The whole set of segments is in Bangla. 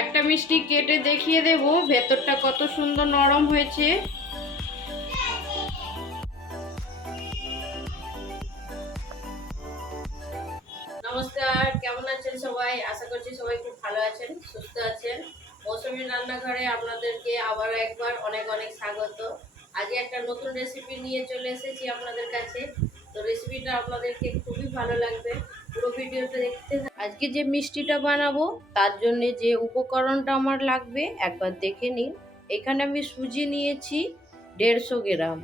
একটা মিষ্টি কেটে দেখিয়ে দেব। ভেতরটা কত সুন্দর নরম হয়েছে। নমস্কার, কেমন আছেন সবাই? আশা করছি সবাই খুব ভালো আছেন, সুস্থ আছেন। মৌসুমী রান্নাঘরে আপনাদেরকে আবার একবার অনেক অনেক স্বাগত। আজকে একটা নতুন রেসিপি নিয়ে চলে এসেছি আপনাদের কাছে। তো রেসিপিটা আপনাদেরকে খুবই ভালো লাগবে। পুরো ভিডিওটা দেখতে। আজকে যে মিষ্টিটা বানাবো, তার জন্য যে উপকরণটা আমার লাগবে, একবার দেখে নিন। এখানে আমি সুজি নিয়েছি দেড়শো গ্রাম।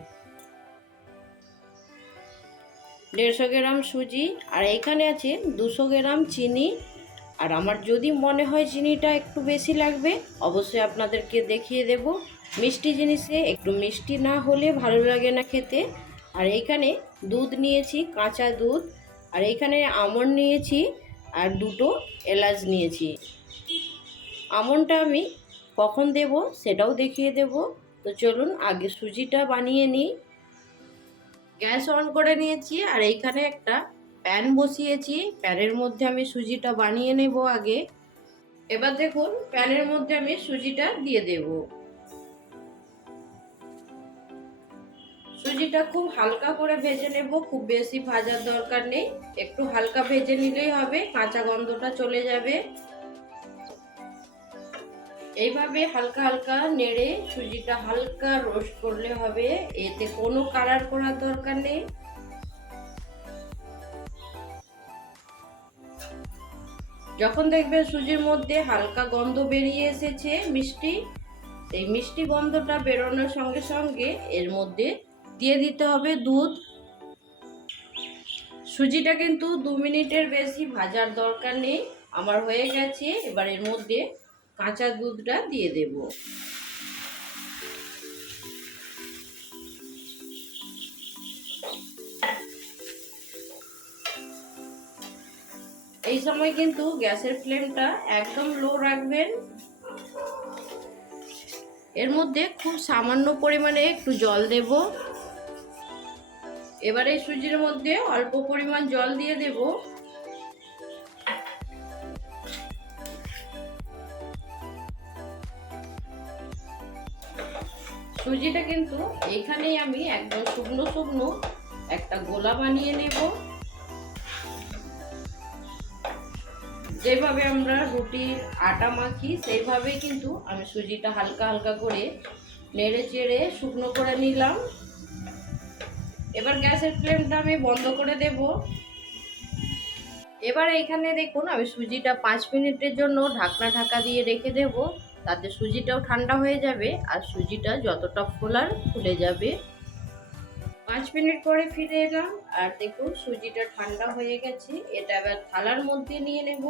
দেড়শো গ্রাম সুজি, আর এখানে আছে দুশো গ্রাম চিনি। আর আমার যদি মনে হয় চিনিটা একটু বেশি লাগবে, অবশ্যই আপনাদেরকে দেখিয়ে দেব। মিষ্টি জিনিসে একটু মিষ্টি না হলে ভালো লাগে না খেতে। আর এইখানে দুধ নিয়েছি, কাঁচা দুধ। আর এইখানে আমন্ড নিয়েছি আর দুটো এলাচ নিয়েছি। আমন্ডটা আমি কখন দেব সেটাও দেখিয়ে দেব। তো চলুন আগে সুজিটা বানিয়ে নিই। গ্যাস অন করে নিয়েছি আর এইখানে একটা প্যান বসিয়েছি। প্যানের মধ্যে আমি সুজিটা বানিয়ে নেব আগে। এবার দেখুন প্যানের মধ্যে আমি সুজিটা দিয়ে দেব। সুজিটা খুব হালকা করে ভেজে নেব, খুব বেশি ভাজার দরকার নেই। একটু হালকা ভেজে নিলেই হবে, কাঁচা গন্ধটা চলে যাবে। এইভাবে হালকা হালকা নেড়ে সুজিটা হালকা রোস্ট করলে হবে, এতে কোনো কালার করার দরকার নেই। যখন দেখবেন সুজির মধ্যে হালকা গন্ধ বেরিয়ে এসেছে মিষ্টি এই মিষ্টি গন্ধটা বেরোনোর সঙ্গে সঙ্গে এর মধ্যে দিয়ে দিতে হবে দুধ। সুজিটা কিন্তু দু মিনিটের বেশি ভাজার দরকার নেই। আমার হয়ে গেছে, এবার এর মধ্যে কাঁচা দুধটা দিয়ে দেব। এই সময় কিন্তু গ্যাসের ফ্লেমটা একদম লো রাখবেন। এর মধ্যে খুব সামান্য পরিমাণে একটু জল দেব। এবারে সুজির মধ্যে অল্প পরিমাণ জল দিয়ে দেবো। সুজিটা কিন্তু এইখানেই আমি একদম শুকনো শুকনো একটা গোলা বানিয়ে নেব। যেভাবে আমরা রুটির আটা মাখি সেইভাবে কিন্তু আমি সুজিটা হালকা হালকা করে নেড়ে চেড়ে শুকনো করে নিলাম। এবার গ্যাসের ফ্লেমটা আমি বন্ধ করে দেব। এবার এইখানে দেখুন, আমি সুজিটা পাঁচ মিনিটের জন্য ঢাকনা ঢাকা দিয়ে রেখে দেবো। তাতে সুজিটাও ঠান্ডা হয়ে যাবে আর সুজিটা যতটা ফোলার ফুলে যাবে। পাঁচ মিনিট পরে ফিরে এলাম। আর দেখুন, সুজিটা ঠান্ডা হয়ে গেছে। এটা এবার থালার মধ্যে নিয়ে নেব।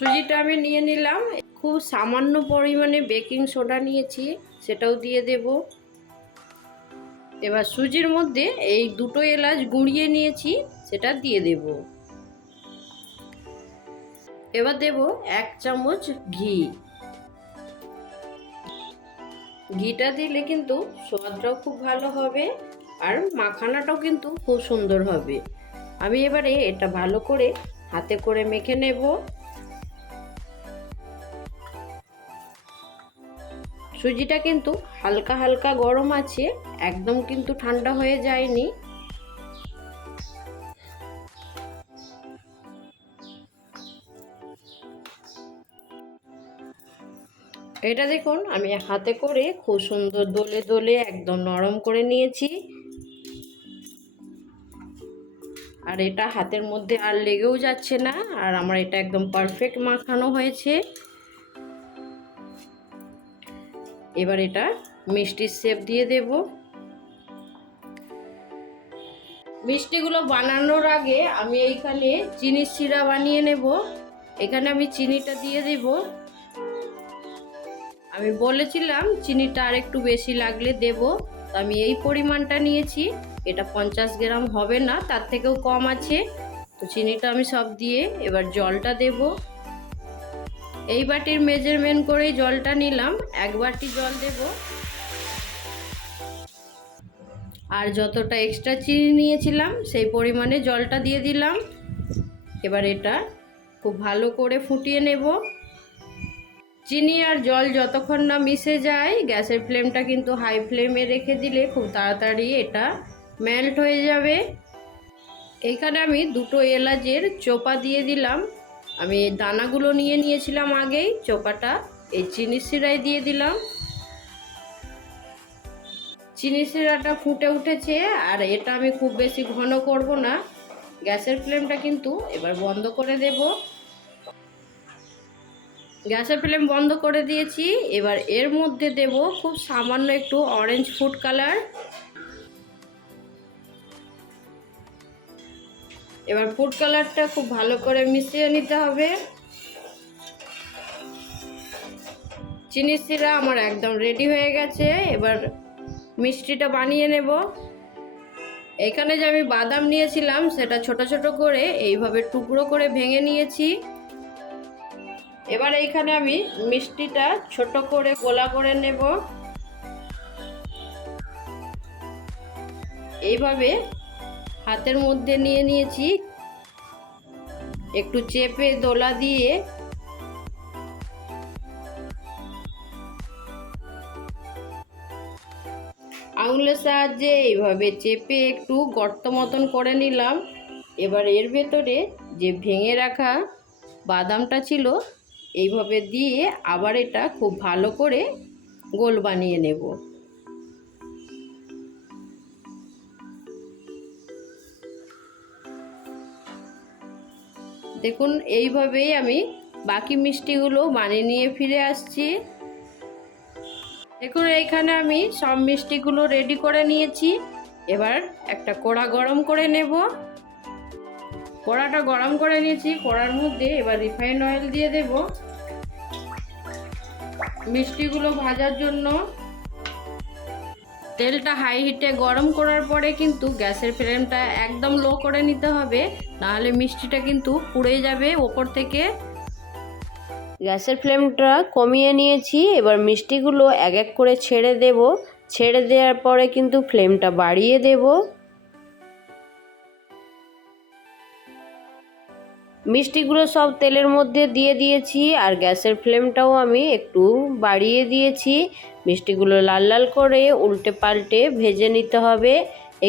সুজিটা আমি নিয়ে নিলাম। খুব সামান্য পরিমাণে বেকিং সোডা নিয়েছি, সেটাও দিয়ে দেব। এবার সুজির মধ্যে এই দুটো এলাচ গুঁড়িয়ে নিয়েছি, সেটা দিয়ে দেব। এবার দেব এক চামচ ঘি। ঘিটা দিলে কিন্তু সোয়াদটাও খুব ভালো হবে আর মাখানাটাও কিন্তু খুব সুন্দর হবে। আমি এবারে এটা ভালো করে হাতে করে মেখে নেব। সুজিটা কিন্তু হালকা হালকা গরম আছে, একদম কিন্তু ঠান্ডা হয়ে যায়নি। এটা দেখুন, আমি হাতে করে খুব সুন্দর দোলে দোলে একদম নরম করে নিয়েছি। আর এটা হাতের মধ্যে আর লেগেও যাচ্ছে না, আর আমার এটা একদম পারফেক্ট মাখানো হয়েছে। এবার এটা মিষ্টির শেপ দিয়ে দেব। মিষ্টিগুলো বানানোর আগে আমি এইখানে চিনির শিরা বানিয়ে নেব। এখানে আমি চিনিটা দিয়ে দেব। আমি বলেছিলাম চিনিটা আর একটু বেশি লাগলে দেব। তো আমি এই পরিমাণটা নিয়েছি। এটা পঞ্চাশ গ্রাম হবে না, তার থেকেও কম আছে। তো চিনিটা আমি সব দিয়ে এবার জলটা দেব। এই বাটির মেজারমেন্ট করেই জলটা নিলাম। এক বাটি জল দেব। আর যতটা এক্সট্রা চিনি নিয়েছিলাম, সেই পরিমাণে জলটা দিয়ে দিলাম। এবার এটা খুব ভালো করে ফুটিয়ে নেব। চিনি আর জল যতক্ষণ না মিশে যায়, গ্যাসের ফ্লেমটা কিন্তু হাই ফ্লেমে রেখে দিলে খুব তাড়াতাড়ি এটা মেল্ট হয়ে যাবে। এইখানে আমি দুটো এলাচের চোপা দিয়ে দিলাম। আমি দানাগুলো নিয়ে নিয়েছিলাম আগেই চোপাটা এই চিনি শিরায় দিয়ে দিলাম। চিনি শিরাটা ফুটে উঠেছে আর এটা আমি খুব বেশি ঘন করব না। গ্যাসের ফ্লেমটা কিন্তু এবার বন্ধ করে দেব। গ্যাসের ফ্লেম বন্ধ করে দিয়েছি। এবার এর মধ্যে দেব খুব সামান্য একটু অরেঞ্জ ফুড কালার। এবার ফুড কালারটা খুব ভালো করে মিশিয়ে নিতে হবে। চিনি শিরা আমার একদম রেডি হয়ে গেছে। এবার মিষ্টিটা বানিয়ে নেব। এখানে যে আমি বাদাম নিয়েছিলাম, সেটা ছোট ছোট করে এইভাবে টুকরো করে ভেঙে নিয়েছি। এবার এইখানে আমি মিষ্টিটা ছোট করে গোলা করে নেব। এইভাবে হাতের মধ্যে নিয়ে নিয়েছি। একটু চেপে দোলা দিয়ে আঙুলের সাহায্যে এইভাবে চেপে একটু গর্ত মতন করে নিলাম। এবার এর ভেতরে যে ভেঙে রাখা বাদামটা ছিল, এইভাবে দিয়ে আবার এটা খুব ভালো করে গোল বানিয়ে নেব। দেখুন, এইভাবেই আমি বাকি মিষ্টিগুলো বানিয়ে নিয়ে ফিরে আসছি। দেখুন, এইখানে আমি সব মিষ্টিগুলো রেডি করে নিয়েছি। এবার একটা কড়া গরম করে নেব। কড়াটা গরম করে নিয়েছি, কড়ার মধ্যে এবার রিফাইন অয়েল দিয়ে দেব। মিষ্টিগুলো ভাজার জন্য তেলটা হাই হিটে গরম করার পরে কিন্তু গ্যাসের ফ্লেমটা একদম লো করে নিতে হবে। নাহলে মিষ্টিটা কিন্তু পুড়ে যাবে ওপর থেকে। গ্যাসের ফ্লেমটা কমিয়ে নিয়েছি, এবার মিষ্টিগুলো এক এক করে ছেড়ে দেব। ছেড়ে দেওয়ার পরে কিন্তু ফ্লেমটা বাড়িয়ে দেব। মিষ্টিগুলো সব তেলের মধ্যে দিয়ে দিয়েছি আর গ্যাসের ফ্লেমটাও আমি একটু বাড়িয়ে দিয়েছি। মিষ্টিগুলো লাল লাল করে উল্টে পাল্টে ভেজে নিতে হবে।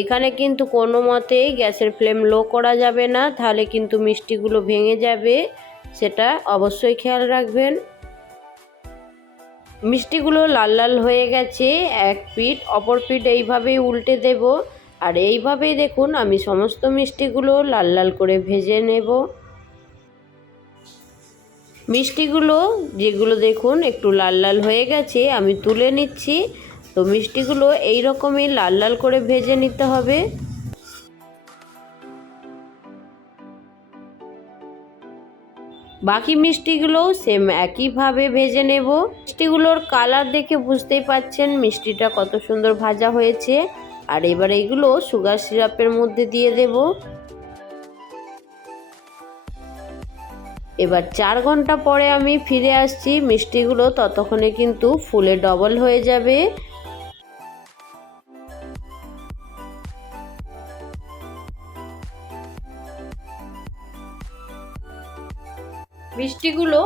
এখানে কিন্তু কোনো মতেই গ্যাসের ফ্লেম লো করা যাবে না, তাহলে কিন্তু মিষ্টিগুলো ভেঙে যাবে, সেটা অবশ্যই খেয়াল রাখবেন। মিষ্টিগুলো লাল লাল হয়ে গেছে, এক পিঠ অপর পিঠ এইভাবেই উল্টে দেব। আর এইভাবেই দেখুন আমি সমস্ত মিষ্টিগুলো লাল লাল করে ভেজে নেব। মিষ্টিগুলো যেগুলো দেখুন একটু লাল লাল হয়ে গেছে, আমি তুলে নিচ্ছি। তো মিষ্টিগুলো এই রকমই লাল লাল করে ভেজে নিতে হবে। বাকি মিষ্টিগুলোও সেম একইভাবে ভেজে নেব। মিষ্টিগুলোর কালার দেখে বুঝতেই পাচ্ছেন মিষ্টিটা কত সুন্দর ভাজা হয়েছে। আর এবার এগুলো সুগার সিরাপের মধ্যে দিয়ে দেব। এবার চার ঘণ্টা পরে আমি ফিরে আসছি। মিষ্টিগুলো ততক্ষণে কিন্তু ফুলে ডবল হয়ে যাবে। মিষ্টিগুলো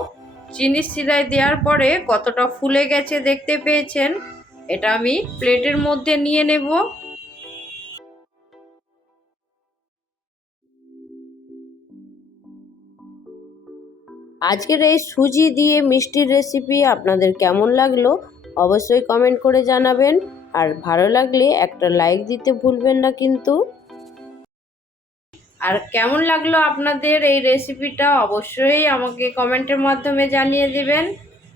চিনি সিলাই দেওয়ার পরে কতটা ফুলে গেছে দেখতে পেয়েছেন, এটা আমি প্লেটের মধ্যে নিয়ে নেব। আজকের এই সুজি দিয়ে মিষ্টির রেসিপি আপনাদের কেমন লাগল অবশ্যই কমেন্ট করে জানাবেন। আর ভালো লাগলে একটা লাইক দিতে ভুলবেন না কিন্তু। আর কেমন লাগল আপনাদের এই রেসিপিটা অবশ্যই আমাকে কমেন্টের মাধ্যমে জানিয়ে দেবেন।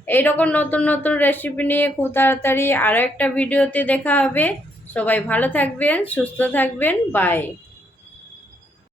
এইরকম নতুন নতুন রেসিপি নিয়ে খুব তাড়াতাড়ি আরও একটা ভিডিওতে দেখা হবে। সবাই ভালো থাকবেন, সুস্থ থাকবেন বাই